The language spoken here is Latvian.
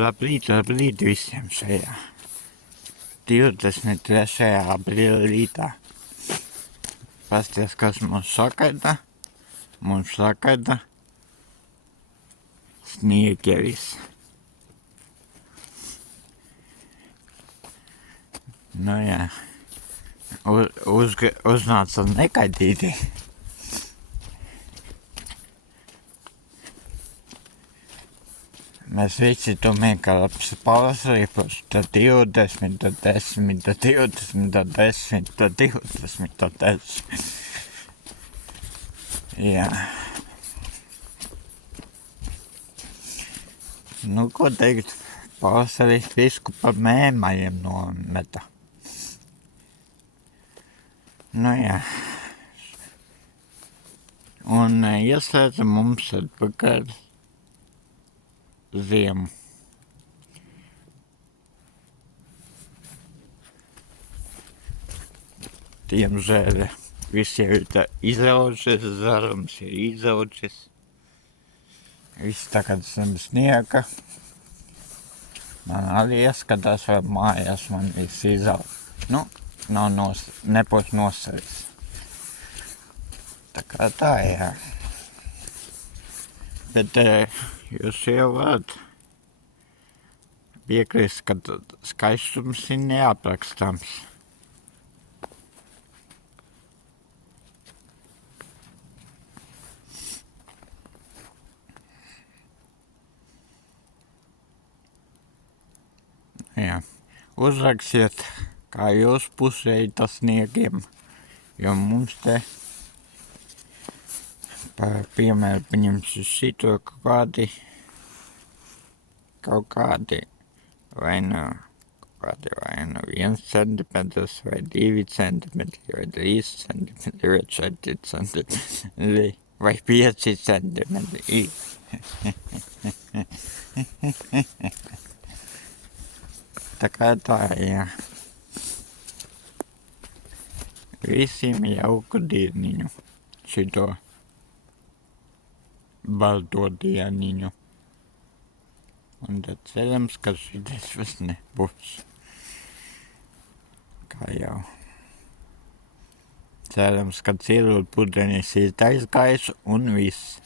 Labrīt visiem šajā 23. aprīļa rītā. Pasties, kas mums sakaida? Mums sakaida sniegeris. Nu jā, uznāca nekaidīti. Mēs visi domājam, ka labs pavasarī tad 20, tad 10, tad 20, tad 10, tad 20, tad 10. Jā. Nu, ko teikt, pavasarī visku pa mēmajiem nometa. Nu jā. Un ieslēdza mums atpakaļ ziemu. Diemžēl viss jau ir izaudzis, zarums ir izaudzis. Viss tagad zem sniega. Man arī ieskatās, vai mājās man viss izaudz. Nu, nav nebūs nosavis. Tā kā tā, jā. Bet jūs jau varat piekrist, ka skaistums ir neaprakstams. Jā. Uzrakstiet, kā jūs pusēji tas sniegiem, jo mums te piemēram, paņemšu šito kaut kādi vai nu 1 centimetrs, vai 2 centimetri, vai 3 centimetri, vai 4 centimetri, vai 5 centimetri. Tā kā tā, jā. Visiem jauku dieniņu šito balto dieniņu. Un tad cerams, ka šitais vairs nebūs. Kā jau. Cerams, ka cirot pudenis ir aizgājis un viss.